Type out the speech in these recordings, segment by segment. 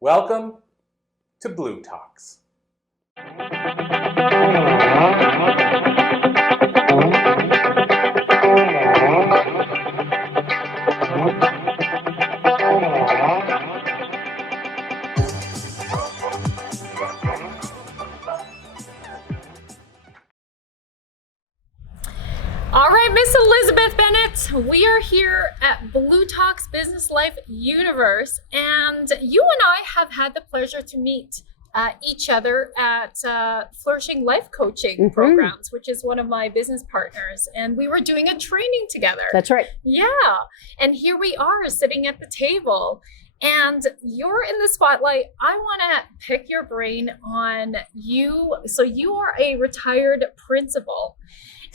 Welcome to Blue Talks. All right, Miss Elizabeth Bennett, we are here at Blue Talks Business Life Universe, and you and I have had the pleasure to meet each other at Flourishing Life Coaching Programs, which is one of my business partners, and we were doing a training together. That's right. Yeah, and here we are sitting at the table, and you're in the spotlight. I want to pick your brain on you. So you are a retired principal.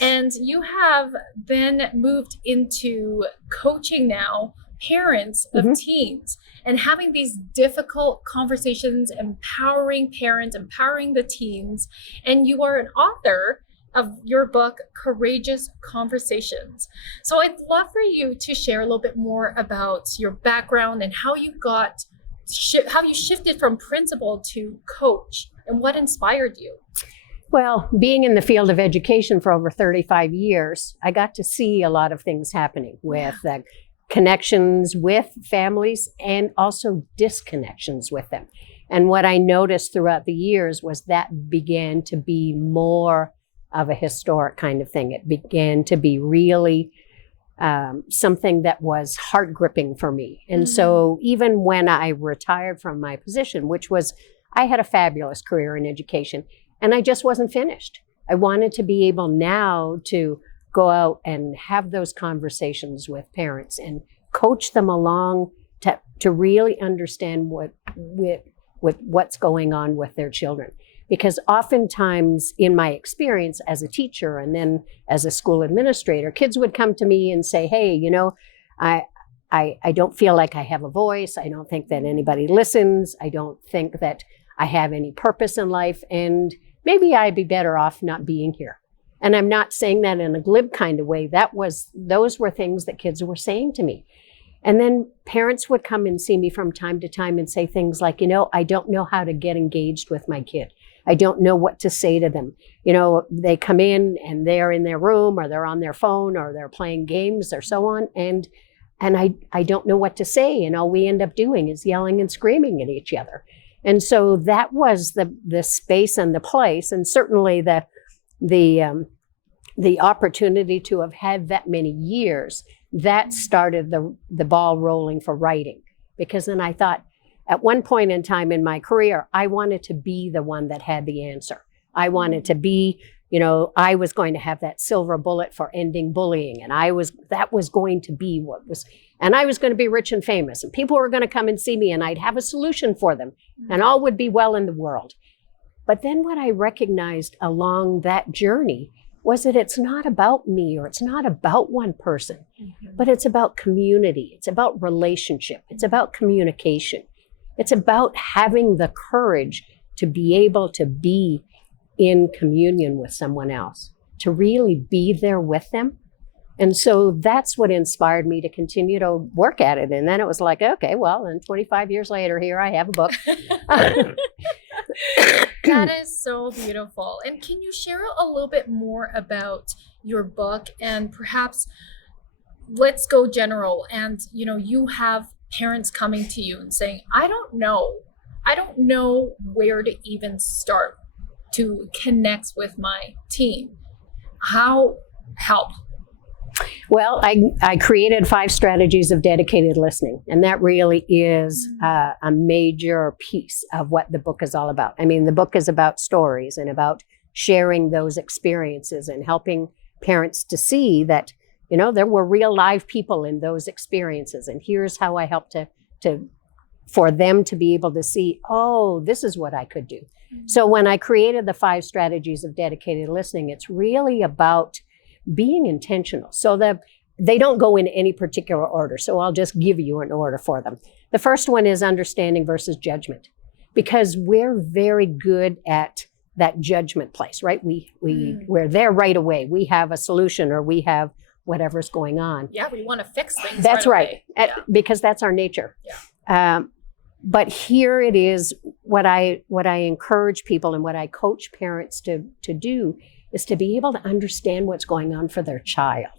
And you have been moved into coaching now parents of teens and having these difficult conversations, empowering parents, empowering the teens. And you are an author of your book, Courageous Conversations. So I'd love for you to share a little bit more about your background and how you how you shifted from principal to coach and what inspired you. Well, being in the field of education for over 35 years, I got to see a lot of things happening with connections with families and also disconnections with them. And what I noticed throughout the years was that began to be more of a historic kind of thing. It began to be really something that was heart gripping for me. And so even when I retired from my position, which was, I had a fabulous career in education, and I just wasn't finished. I wanted to be able now to go out and have those conversations with parents and coach them along to really understand what's going on with their children. Because oftentimes in my experience as a teacher and then as a school administrator, kids would come to me and say, hey, you know, I don't feel like I have a voice. I don't think that anybody listens. I don't think that I have any purpose in life. And maybe I'd be better off not being here. And I'm not saying that in a glib kind of way. Those were things that kids were saying to me. And then parents would come and see me from time to time and say things like, you know, I don't know how to get engaged with my kid. I don't know what to say to them. You know, they come in and they're in their room or they're on their phone or they're playing games or so on. And I don't know what to say. And all we end up doing is yelling and screaming at each other. And so that was the space and the place, and certainly the opportunity to have had that many years, that started the ball rolling for writing. Because then I thought, at one point in time in my career, I wanted to be the one that had the answer. I wanted to be, you know, I was going to have that silver bullet for ending bullying, and that was going to be what was. And I was going to be rich and famous, and people were going to come and see me, and I'd have a solution for them, and all would be well in the world. But then what I recognized along that journey was that it's not about me, or it's not about one person, but it's about community. It's about relationship. It's about communication. It's about having the courage to be able to be in communion with someone else, to really be there with them. And so that's what inspired me to continue to work at it. And then it was like, okay, well, and 25 years later, here I have a book. That is so beautiful. And can you share a little bit more about your book? And perhaps let's go general. And, you know, you have parents coming to you and saying, I don't know where to even start to connect with my teen. How help? Well, I created 5 strategies of dedicated listening, and that really is a major piece of what the book is all about. I mean, the book is about stories and about sharing those experiences and helping parents to see that, you know, there were real live people in those experiences, and here's how I helped for them to be able to see, oh, this is what I could do. So when I created the 5 strategies of dedicated listening, it's really about being intentional. So they don't go in any particular order. So I'll just give you an order for them. The first one is understanding versus judgment, because we're very good at that judgment place, right? We're there right away. We have a solution, or we have whatever's going on. Yeah, we want to fix things. That's right. Yeah. Because that's our nature. Yeah. But here it is, what I encourage people and what I coach parents to do is to be able to understand what's going on for their child.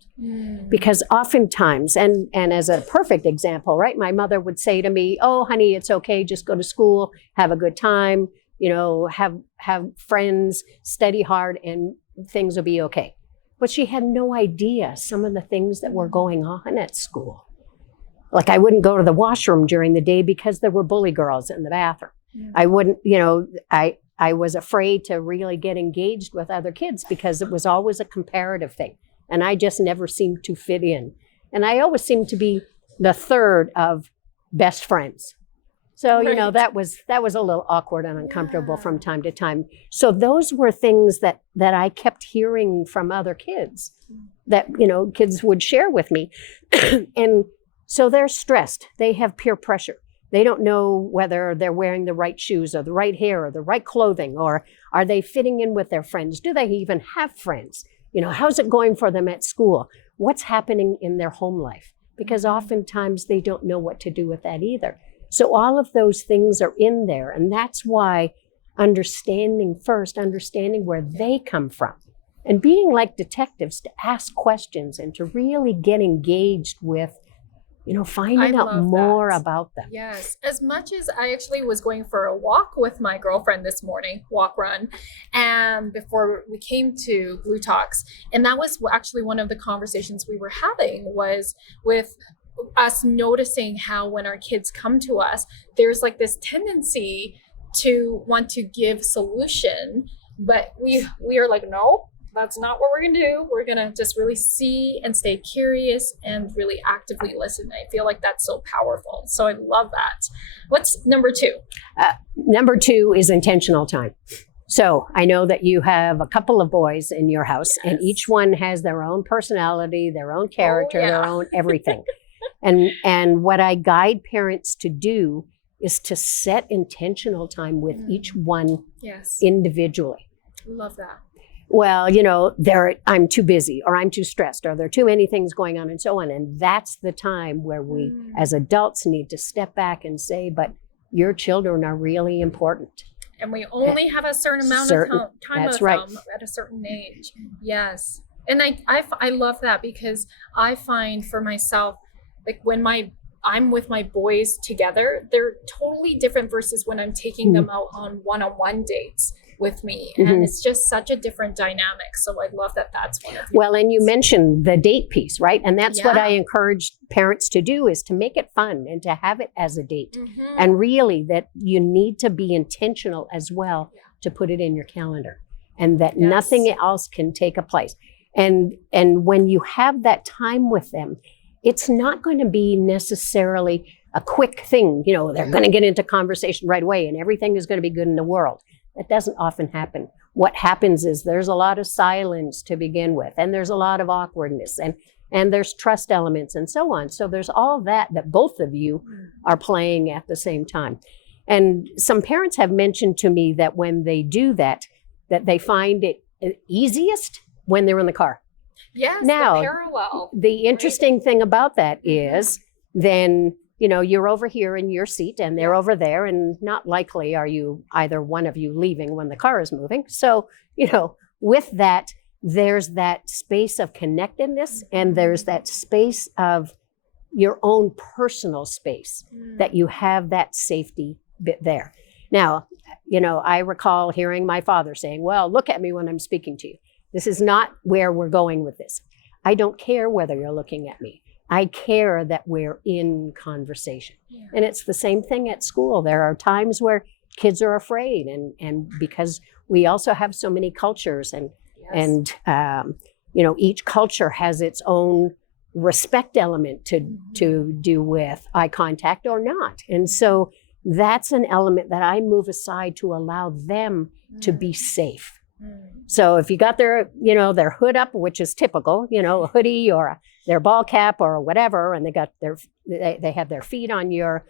Because oftentimes, and as a perfect example, right, my mother would say to me, oh, honey, it's okay, just go to school, have a good time, have friends, study hard, and things will be okay. But she had no idea some of the things that were going on at school. Like I wouldn't go to the washroom during the day because there were bully girls in the bathroom. I wouldn't, I was afraid to really get engaged with other kids because it was always a comparative thing. And I just never seemed to fit in. And I always seemed to be the third of best friends. So, Right. that was a little awkward and uncomfortable from time to time. So those were things that I kept hearing from other kids that, kids would share with me. And so they're stressed. They have peer pressure. They don't know whether they're wearing the right shoes or the right hair or the right clothing, or are they fitting in with their friends? Do they even have friends? How's it going for them at school? What's happening in their home life? Because oftentimes they don't know what to do with that either. So all of those things are in there. And that's why understanding where they come from and being like detectives to ask questions and to really get engaged with, finding out more about them. Yes. As much as I actually was going for a walk with my girlfriend this morning, walk run, and before we came to Blue Talks, and that was actually one of the conversations we were having was with us noticing how when our kids come to us, there's like this tendency to want to give solution, but we are like, no, that's not what we're going to do. We're going to just really see and stay curious and really actively listen. I feel like that's so powerful. So I love that. What's number 2? Number 2 is intentional time. So I know that you have a couple of boys in your house, and each one has their own personality, their own character, their own everything. And what I guide parents to do is to set intentional time with each one individually. Love that. Well, I'm too busy, or I'm too stressed, or there are too many things going on, and so on. And that's the time where we, as adults, need to step back and say, but your children are really important. And we only have a certain amount of time with them at a certain age. Yes. And I love that, because I find for myself, like when I'm with my boys together, they're totally different versus when I'm taking them out on one-on-one dates with me. And it's just such a different dynamic. So I love that that's one of them. Well, and you mentioned the date piece, right? And that's what I encourage parents to do, is to make it fun and to have it as a date. And really that you need to be intentional as well to put it in your calendar, and that nothing else can take a place. And when you have that time with them, it's not going to be necessarily a quick thing. They're going to get into conversation right away and everything is going to be good in the world. That doesn't often happen. What happens is there's a lot of silence to begin with, and there's a lot of awkwardness, and there's trust elements and so on. So there's all that both of you are playing at the same time. And some parents have mentioned to me that when they do that they find it easiest when they're in the car. Yes, now, the parallel. The interesting thing about that is then, you're over here in your seat and they're over there, and not likely are you, either one of you, leaving when the car is moving. So, with that, there's that space of connectedness, and there's that space of your own personal space that you have that safety bit there. Now, I recall hearing my father saying, well, look at me when I'm speaking to you. This is not where we're going with this. I don't care whether you're looking at me. I care that we're in conversation. And it's the same thing at school. There are times where kids are afraid, and because we also have so many cultures, and each culture has its own respect element to do with eye contact or not. And so that's an element that I move aside to allow them to be safe. So if you got their hood up, which is typical, a hoodie or their ball cap or whatever, and they have their feet on your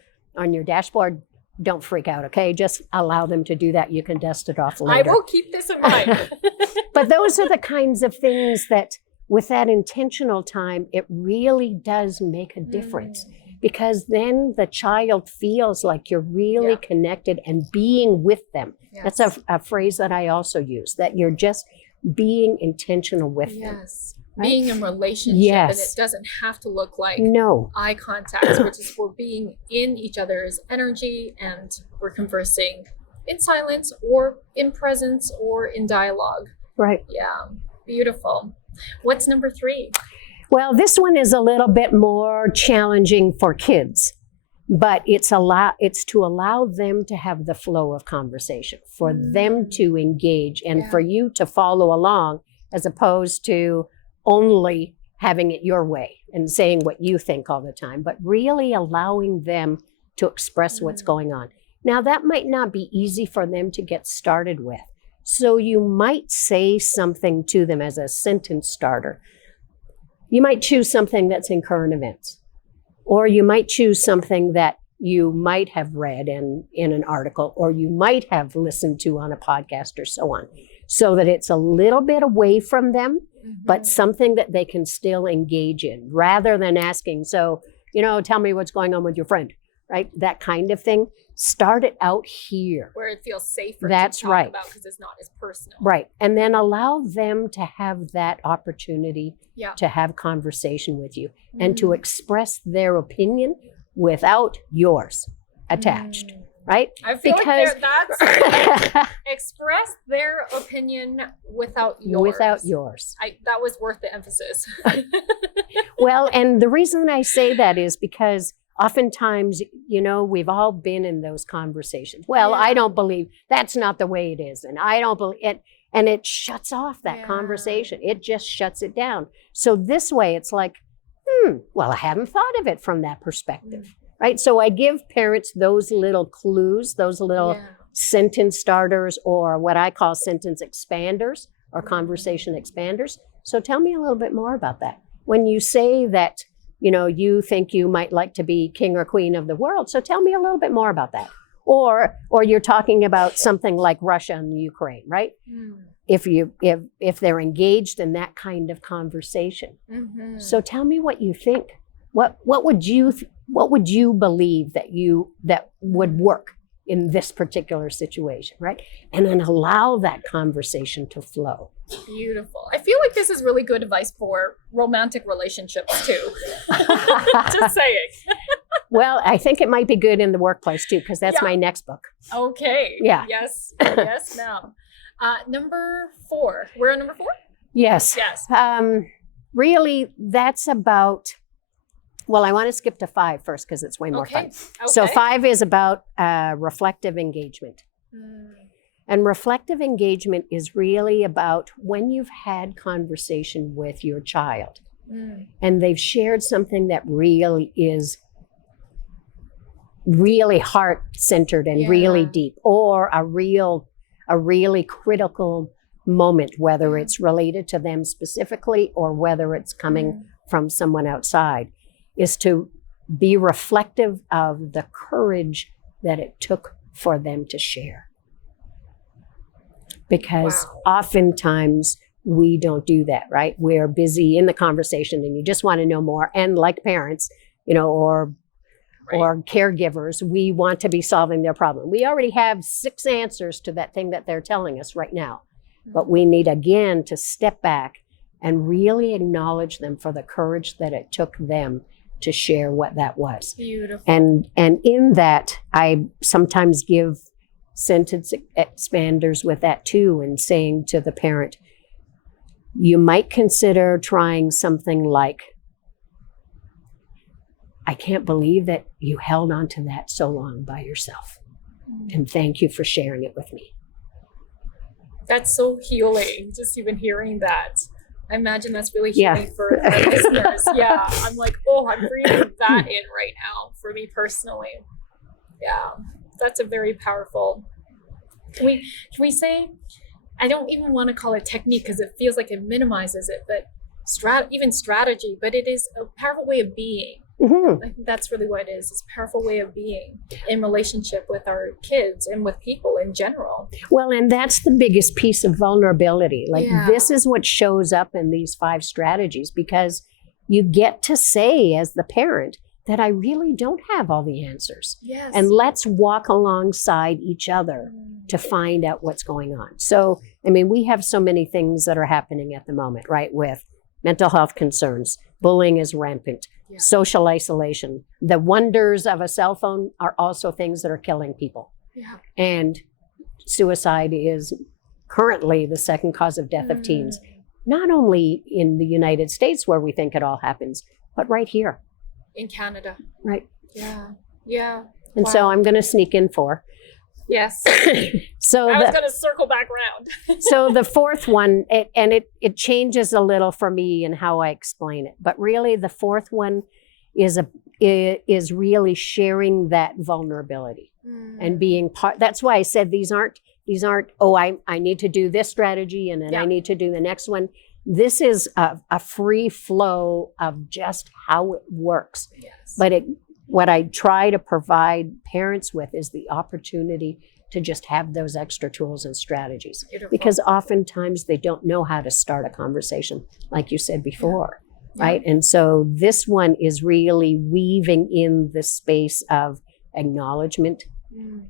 dashboard, don't freak out, okay? Just allow them to do that. You can dust it off later. I will keep this in mind. But those are the kinds of things that, with that intentional time, it really does make a difference. because then the child feels like you're really connected and being with them. Yes. That's a phrase that I also use, that you're just being intentional with them. Yes. Right? Being in relationship, Yes. and it doesn't have to look like No. eye contact, which is we're being in each other's energy and we're conversing in silence or in presence or in dialogue. Right. Yeah, beautiful. What's number 3? Well, this one is a little bit more challenging for kids, but it's to allow them to have the flow of conversation, for them to engage, and for you to follow along, as opposed to only having it your way and saying what you think all the time, but really allowing them to express what's going on. Now, that might not be easy for them to get started with. So you might say something to them as a sentence starter. You might choose something that's in current events, or you might choose something that you might have read in an article, or you might have listened to on a podcast or so on, so that it's a little bit away from them, but something that they can still engage in, rather than asking, so, tell me what's going on with your friend, right? That kind of thing. Start it out here. Where it feels safer That's to talk right. about because it's not as personal. Right. And then allow them to have that opportunity Yeah. to have conversation with you and to express their opinion without yours attached, right? I feel Because- like that's express their opinion without yours. Without yours. That was worth the emphasis. Well, and the reason I say that is because oftentimes, we've all been in those conversations. Well, Yeah. I don't believe that's not the way it is. And I don't believe it. And it shuts off that Yeah. conversation. It just shuts it down. So this way it's like, well, I hadn't thought of it from that perspective, right? So I give parents those little clues, those little sentence starters, or what I call sentence expanders or conversation expanders. So tell me a little bit more about that. When you say that, you think you might like to be king or queen of the world. So tell me a little bit more about that. Or you're talking about something like Russia and Ukraine, right? If they're engaged in that kind of conversation. So tell me what you think. What would you believe that would work in this particular situation, right? And then allow that conversation to flow. Beautiful. I feel like this is really good advice for romantic relationships too. Just saying. Well, I think it might be good in the workplace too, because that's my next book. Okay. Yeah. Yes. Yes, ma'am. Number 4. We're on number 4? Yes. Yes. Really, that's about, well, I want to skip to 5 first because it's way more fun. So 5 is about reflective engagement. And reflective engagement is really about when you've had conversation with your child and they've shared something that really is really heart-centered and really deep, or a really critical moment, whether it's related to them specifically or whether it's coming from someone outside, is to be reflective of the courage that it took for them to share. Because oftentimes we don't do that, right? We're busy in the conversation and you just want to know more. And like parents, or caregivers, we want to be solving their problem. We already have 6 answers to that thing that they're telling us right now. But we need, again, to step back and really acknowledge them for the courage that it took them to share what that was. Beautiful. And in that, I sometimes give sentence expanders with that too, and saying to the parent, you might consider trying something like, I can't believe that you held on to that so long by yourself. And thank you for sharing it with me. That's so healing, just even hearing that. I imagine that's really healing for our listeners. Yeah, I'm like, I'm breathing that in right now for me personally. Yeah, that's a very powerful. Can we say, I don't even want to call it technique because it feels like it minimizes it, but even strategy, but it is a powerful way of being. I think that's really what it is. It's a powerful way of being in relationship with our kids and with people in general. Well, and that's the biggest piece of vulnerability. Like this is what shows up in these 5 strategies, because you get to say as the parent, that I really don't have all the answers. Yes. And let's walk alongside each other to find out what's going on. So, I mean, we have so many things that are happening at the moment, right? With mental health concerns, bullying is rampant, Yeah. social isolation. The wonders of a cell phone are also things that are killing people. Yeah. And suicide is currently the second cause of death of teens, not only in the United States where we think it all happens, but right here. In Canada. Right. Yeah. Yeah. And so I'm going to sneak in 4. Yes. So I was going to circle back around. so the fourth one, it changes a little for me in how I explain it. But really, the fourth one is really sharing that vulnerability and being part. That's why I said these aren't. Oh, I need to do this strategy and then I need to do the next one. This is a free flow of just how it works. Yes. But what I try to provide parents with is the opportunity to just have those extra tools and strategies. Beautiful. Because oftentimes they don't know how to start a conversation, like you said before, right? And so this one is really weaving in the space of acknowledgement,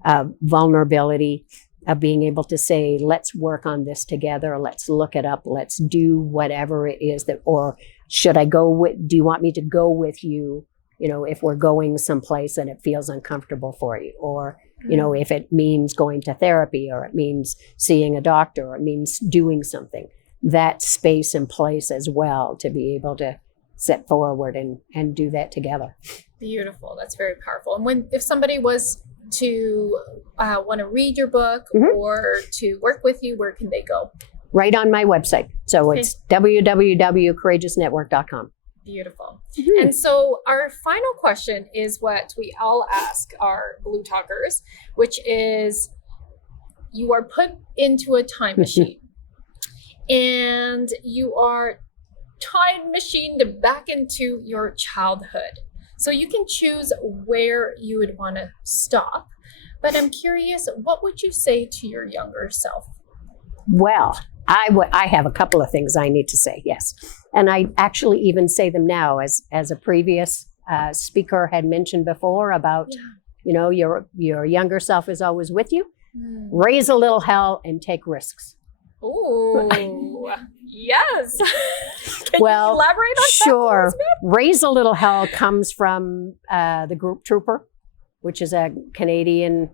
of vulnerability, of being able to say, let's work on this together, let's look it up, let's do whatever it is that, or should I go with, do you want me to go with you, if we're going someplace and it feels uncomfortable for you, or, if it means going to therapy, or it means seeing a doctor, or it means doing something, that space and place as well to be able to set forward and do that together. Beautiful. That's very powerful. And if somebody was to want to read your book or to work with you, where can they go? Right on my website. So it's www.courageousnetwork.com. Beautiful. And so our final question is what we all ask our Blue Talkers, which is, you are put into a time machine and you are time machined back into your childhood. So you can choose where you would want to stop. But I'm curious, what would you say to your younger self? Well, I have a couple of things I need to say, yes. And I actually even say them now, as a previous speaker had mentioned before about, your younger self is always with you. Raise a little hell and take risks. Oh, yes. Can you elaborate on that? Sure. Raise a Little Hell comes from the group Trooper, which is a Canadian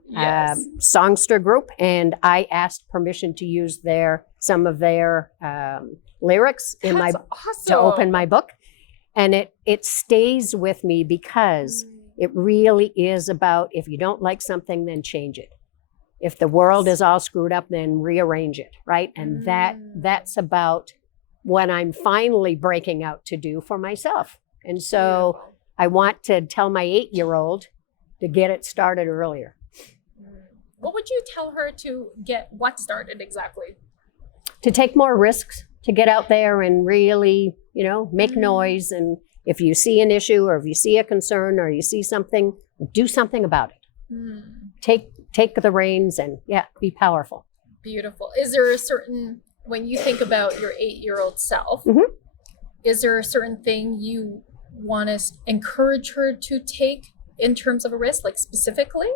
songster group. And I asked permission to use some of their lyrics in to open my book. And it stays with me because it really is about, if you don't like something, then change it. If the world is all screwed up, then rearrange it, right? And that's about what I'm finally breaking out to do for myself. And so I want to tell my 8-year-old to get it started earlier. What would you tell her to get what started exactly? To take more risks, to get out there and really, make noise. And if you see an issue, or if you see a concern, or you see something, do something about it. Take the reins and be powerful. Beautiful. Is there a certain, when you think about your 8-year-old self, is there a certain thing you want to encourage her to take in terms of a risk, like specifically?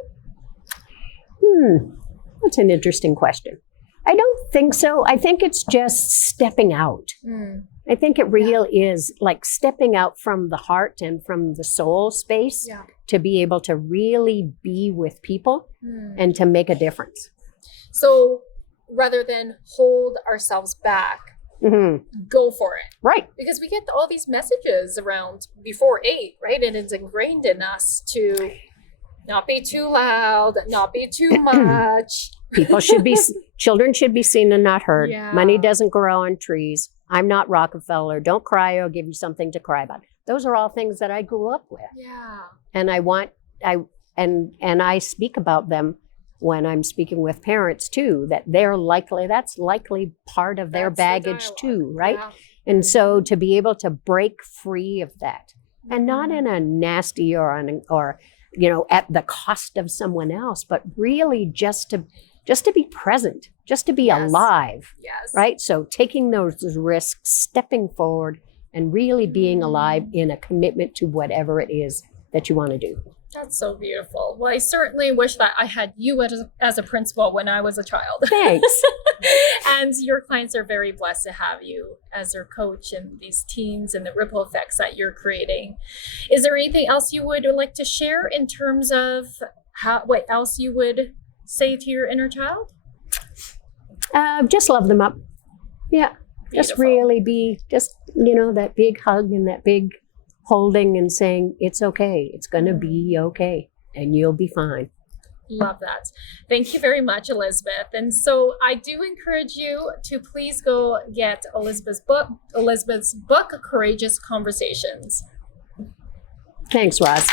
That's an interesting question. I don't think so. I think it's just stepping out. I think it really is like stepping out from the heart and from the soul space to be able to really be with people and to make a difference. So rather than hold ourselves back, go for it. Right. Because we get all these messages around before 8, right? And it's ingrained in us to not be too loud, not be too much. Children should be seen and not heard. Money doesn't grow on trees. I'm not Rockefeller. Don't cry, I'll give you something to cry about. Those are all things that I grew up with. And I speak about them when I'm speaking with parents too, that that's likely part of their baggage too, right? And so to be able to break free of that, and not in a nasty or at the cost of someone else, but really just to be present, just to be alive, right? So taking those risks, stepping forward, and really being alive in a commitment to whatever it is that you want to do. That's so beautiful. Well, I certainly wish that I had you as a principal when I was a child. Thanks. And your clients are very blessed to have you as their coach and these teams and the ripple effects that you're creating. Is there anything else you would like to share in terms of what else you would say to your inner child? Just love them up. Yeah. Just Beautiful. really be that big hug and that big holding and saying, it's okay. It's going to be okay. And you'll be fine. Love that. Thank you very much, Elizabeth. And so I do encourage you to please go get Elizabeth's book, Courageous Conversations. Thanks, Roz.